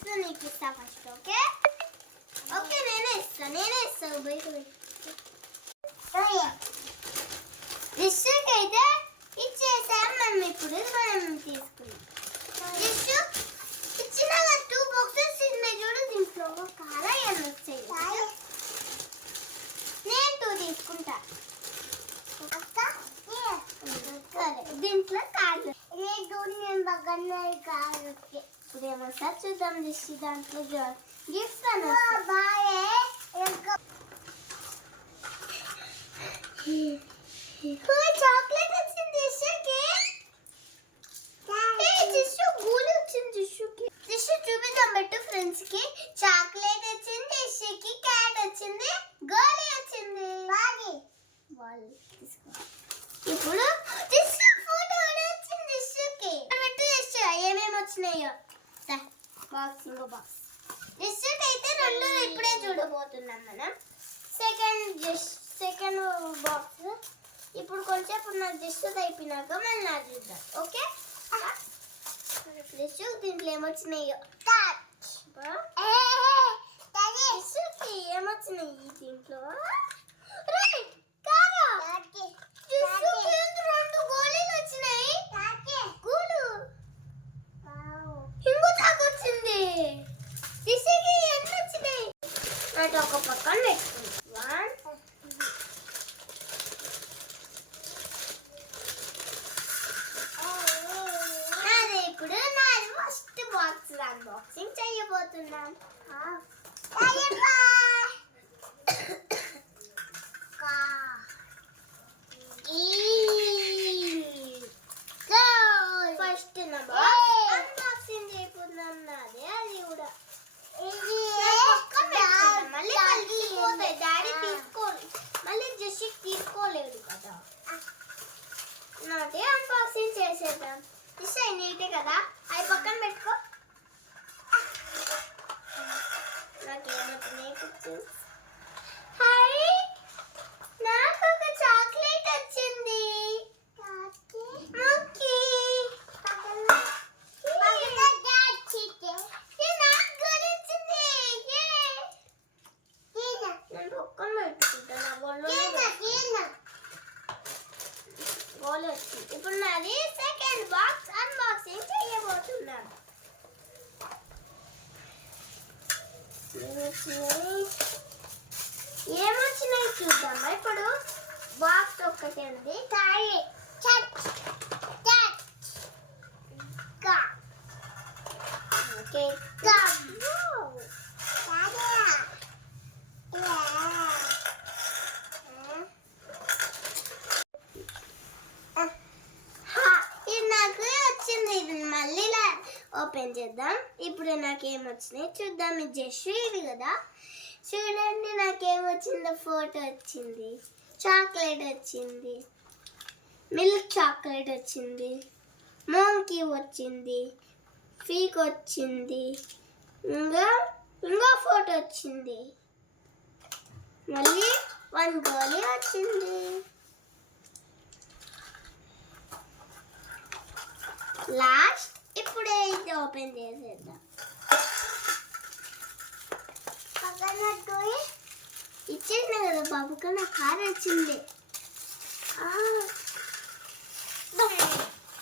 Gift నీకు ఇస్తా first. Okay okay నేనే ఇస్తాను బయట డిష్కి అయితే ఇచ్చేసాం మనం. ఇప్పుడు మనం తీసుకున్నాం డిష్ ఇచ్చిన 2 బాక్సెస్ ఉన్నాయి చూడు. దీంట్లో కారాయలు వచ్చాయి. నేను 2 తీసుకుంటా. దీంట్లో కాదు ఇప్పుడు ఏమొస్తా చూద్దాం. డిష్ దాంట్లో గిఫ్ట్ చాక్లెట్ వచ్చింది డిష్కి. గోలి వచ్చింది డిష్కి. డిష్ చూపిద్దాం పెట్టు ఫ్రెండ్స్ కి. చాక్లెట్ వచ్చింది డిష్కి, క్యాట్ వచ్చింది, గోలి వచ్చింది. ఇప్పుడు డిష్ ఫోటో వచ్చింది డిష్కి. పెట్టు డిష్ ఏమేమి వచ్చినాయో బాక్సింగ్ బాక్స్. డిష్ అయితే 2 ఇప్పుడే చూడబోతున్నాం మనం. సెకండ్ బాక్స్ ఇప్పుడు కొంచెంసేపు నా డిష్ అయిపోయినాక మళ్ళీ నా చూద్దాం. ఓకే డిష్ దీంట్లో ఏమొచ్చినాయో డిష్కి ఏమొచ్చినాయి దీంట్లో. ఒక పక్కన పెట్టుకుంటాం. ఇప్పుడు నాది ఫస్ట్ బాక్స్ అన్బాక్సింగ్ చేయబోతున్నాం. ఫస్ట్ నా బాక్స్ అన్బాక్సింగ్ చేయబోతున్నాం. నాదే అది కూడా మళ్ళీ కలిసిపోతాయి. డాడీ మళ్ళీ జస్ట్ తీసుకోలేదు కదా. నాదే అన్బాక్సింగ్ చేసేద్దాం. డిష్ నీటే కదా, అవి పక్కన పెట్టుకో. నాకేమవుతున్నాయి నాకు ఒక చాక్లెట్ వచ్చింది. ఇప్పుడు నాది సెకండ్ బాక్స్ అన్బాక్సింగ్ చేయబోతున్నాం. ఏమొచ్చినాయి చూద్దాం. ఇప్పుడు బాక్స్ ఒక్కటే ఉంది. ఓపెన్ చేద్దాం. ఇప్పుడు నాకేమొచ్చినాయి చూద్దాం. ఇది జస్ట్ ఇది కదా. చూడండి నాకేమొచ్చిందో. ఫోటో వచ్చింది, చాక్లెట్ వచ్చింది, మిల్క్ చాక్లెట్ వచ్చింది, మోంకీ వచ్చింది, ఫీక్ వచ్చింది, ఇంకో ఫోటో వచ్చింది, మళ్ళీ 1 గోలీ వచ్చింది. లాస్ట్ ఇప్పుడే ఇది ఓపెన్ చేసేద్దాం. ఇచ్చేసిన కదా బాబుగా నా కార్ వచ్చింది.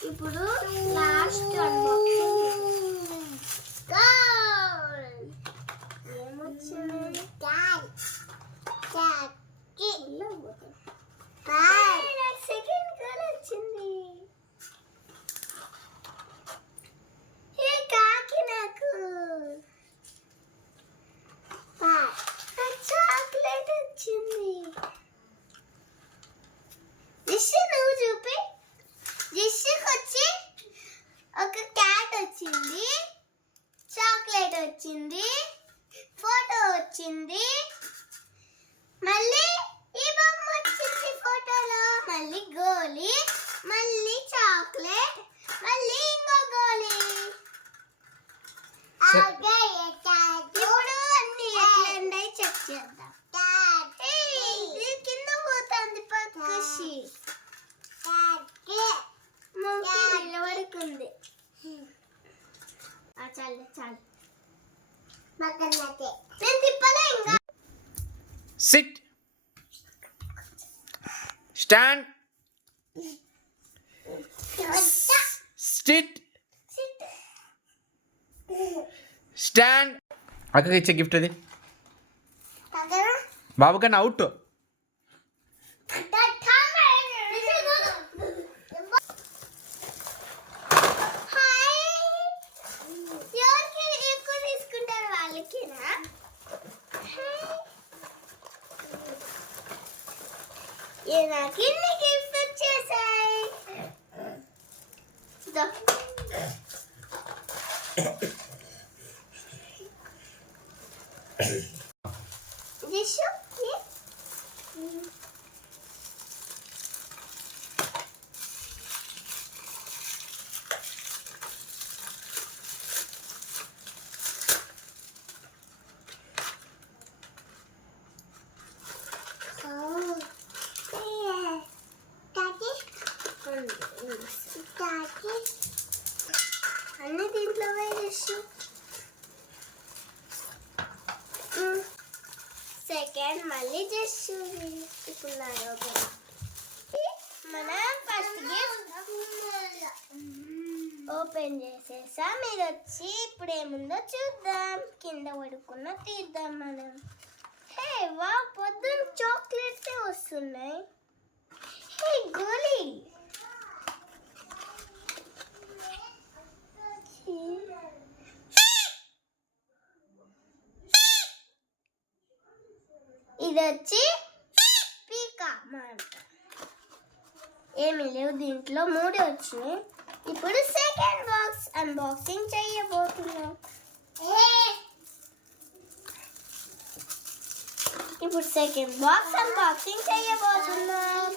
ఇప్పుడు లాస్ట్ ఏమొచ్చింది. సెకండ్ కార్ వచ్చింది. చాక్లెట్ వచ్చింది. డిష్ నువ్వు చూపి. డిష్కి వచ్చి ఒక క్యాట్ వచ్చింది, చాక్లెట్ వచ్చింది, ఫోటో వచ్చింది, మళ్ళీ ఈ బొమ్మ వచ్చింది ఫోటోలో, మళ్ళీ గోలీ, మళ్ళీ చాక్లెట్, మళ్ళీ ఇంకో గోలీ. ఇప్పుడు అన్ని ఎట్లా చెక్ చేద్దాం. కింద పోతుంది పక్కసి నిలబడుకుంది. చాలు చాలు నేను తిప్పలే ఇంకా. SIT, stand, SIT, stand. అక్కకి ఇచ్చే గిఫ్ట్ అది. బాబు కన్నా అవుట్. నాకు ఇన్ని గిఫ్ట్స్ వచ్చేసాయి. అన్ని దీంట్లో వేసి సెకండ్ మళ్ళీ జస్ట్ తీసుకున్నాను. మనం ఫస్ట్ గిఫ్ట్ ఓపెన్ చేసేసా. మీరు వచ్చి ఇప్పుడు ఏముందో చూద్దాం. కింద పడుకున్న తీద్దాం మనం. హే వా, పొద్దున్న చాక్లెట్సే వస్తున్నాయి. హే గోలీ, ఇది వచ్చి పీకా మాట. ఏమి లేవు దీంట్లో, 3 వచ్చినాయి. ఇప్పుడు సెకండ్ బాక్స్ అన్బాక్సింగ్ చేయబోతున్నాం. ఇప్పుడు సెకండ్ బాక్స్ అన్బాక్సింగ్ చేయబోతున్నాం.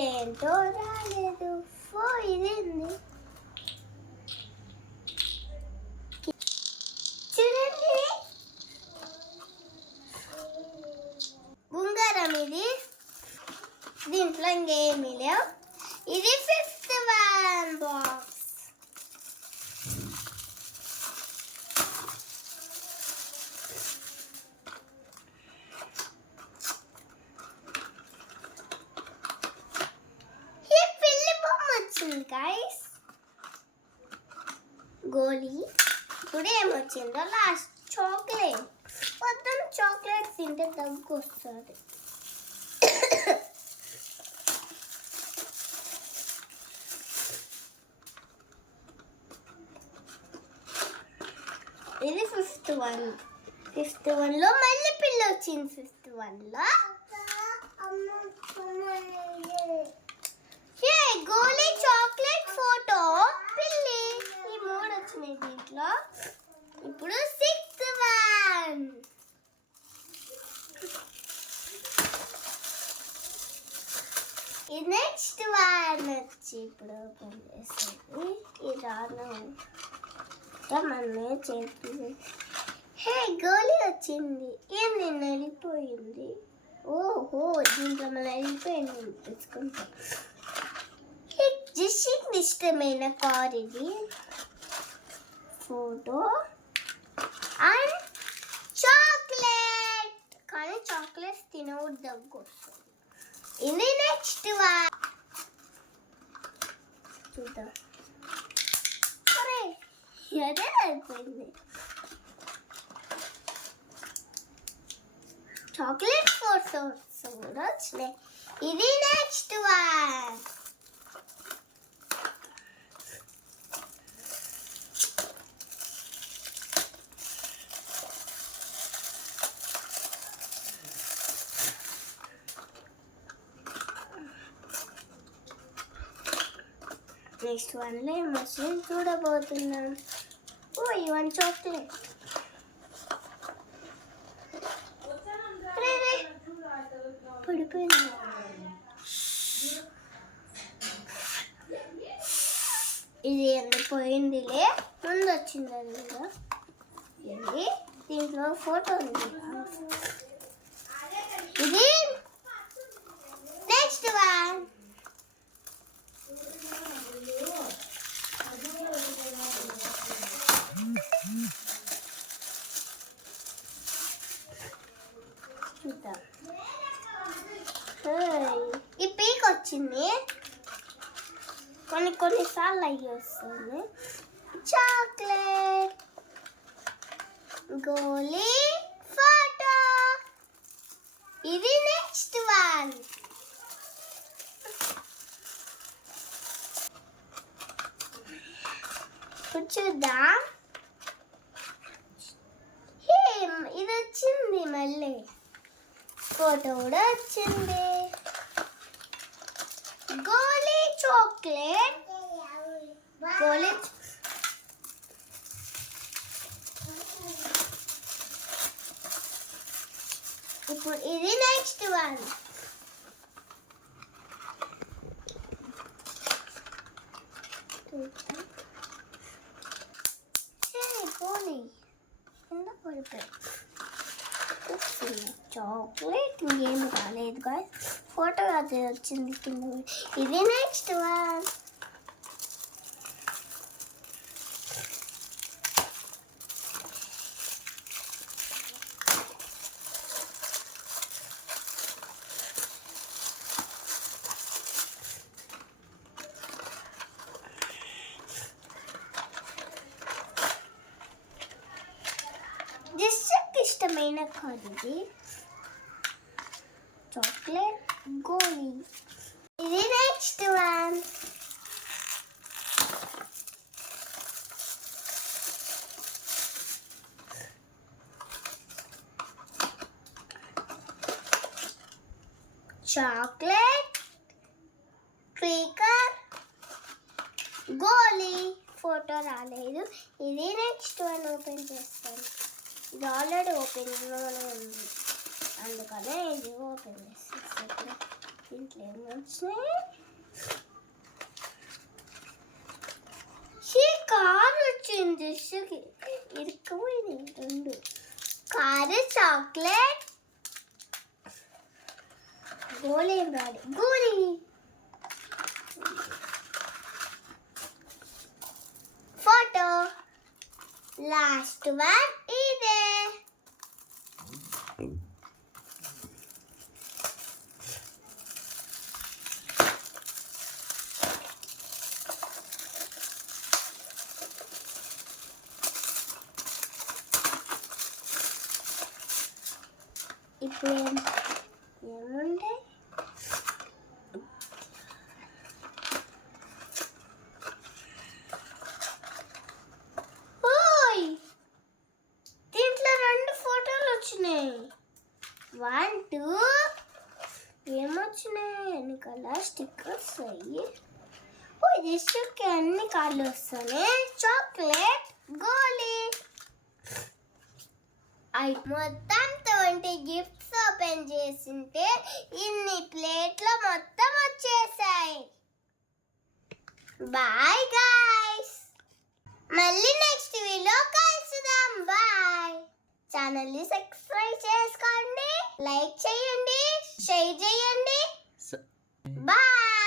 ఏంటో రాలేదు. ఇదేంది చూడండి, ఉంగరం ఇది. దీంట్లో ఇంకేమీ లేవు. ఇది 5th వన్ బాక్స్. గైస్ గోలీ. ఇప్పుడు ఏమొచ్చిందో లాస్ట్ చాక్లెట్. పొద్దున్న చాక్లెట్స్ తింటే దగ్గు వస్తుంది. ఇది 5th వన్. 5th వన్లో మళ్ళీ పిల్ల వచ్చింది. 5th వన్లో గోలీ, చాక్లెట్, ఫోటో, పిల్లి, ఈ 3 వచ్చినాయి దీంట్లో. ఇప్పుడు 6th వన్. ఈ నెక్స్ట్ వన్ వచ్చి ఇప్పుడు ఓపెన్ చేసేది. ఈ రాను మన చేతి. హే గోలీ వచ్చింది. ఏం నేను వెళ్ళిపోయింది. ఓహో, దీంట్లో మనం వెళ్ళిపోయింది. తెచ్చుకుంటాం. జిషికి ఇష్టమైన కార్ ఇది. Photo and chocolate. కానీ చాక్లెట్స్ తినకూడదు, దగ్గు వస్తుంది. ఇది నెక్స్ట్ వన్. చూద్దాం. అరే అదే అయిపోయింది. చాక్లెట్ ఫోటోస్ కూడా వచ్చినాయి. ఇది నెక్స్ట్ వన్. నెక్స్ట్ వన్లో మషిన్ చూడబోతున్నాం. ఓ, ఈ 1 చాక్లెట్. పడిపోయింది. ఇది ఎంత పోయిందిలే, ముందు వచ్చింది అది కూడా. ఇది దీంట్లో ఫోటో ఉంది. ఇది నెక్స్ట్ వన్. చూద్దాం. ఈ పీక్ వచ్చింది, కొన్నిసార్లు అయ్యి వస్తుంది. చాక్లెట్ గోలీ ఫోటో. ఇది నెక్స్ట్ వన్. చూద్దాం. ఇది వచ్చింది, మళ్ళీ ఫోటో కూడా వచ్చింది. గోలీ చాక్లెట్. గోలీ ఇప్పుడు ఇది నెక్స్ట్ వన్. గోలీ కింద పడిపోయి చాక్లెట్ ఇంకేం రాలేదు గాయ. ఫోటో అది వచ్చింది కింద. ఇది నెక్స్ట్ వన్. ఇష్టమైన కార్డ్ ఇది. చాక్లెట్ గోలీ. ఇది నెక్స్ట్ వన్. చాక్లెట్ క్రీకర్ గోలీ. ఫోటో రాలేదు. ఇది నెక్స్ట్ వన్. ఓపెన్ చేస్తాను. ఇది ఆల్రెడీ ఓపెన్లోనే ఉంది, అందుకనే ఇది ఓపెన్ చేస్తాను. దీంట్లో ఏమి వచ్చినాయి? ఈ కార్ వచ్చింది. ఇరుక్కుపోయింది రెండు. కారు చాక్లెట్ గోలీ రాడు. గోలీ ఫోటో. లాస్ట్ వన్ ఇదే. ఇప్పుడు ఏముండే? దీంట్లో రెండు ఫోటోలు వచ్చినాయి. 1 2 ఏమొచ్చినాయి? వెనకాల స్టిక్కర్స్ అయ్యి. దిష్టికి అన్ని కార్లు వస్తాయి. చాక్లెట్ గోలీ. మొత్తం 20 గిఫ్ట్స్ ఓపెన్ చేసింటే ఇన్ని ప్లేట్లో మొత్తం వచ్చేసాయి. Bye guys. మళ్ళీ నెక్స్ట్ వీడియో కలుద్దాం. బాయ్. ఛానల్ని సబ్స్క్రైబ్ చేసుకోండి, లైక్ చేయండి, షేర్ చేయండి. బాయ్.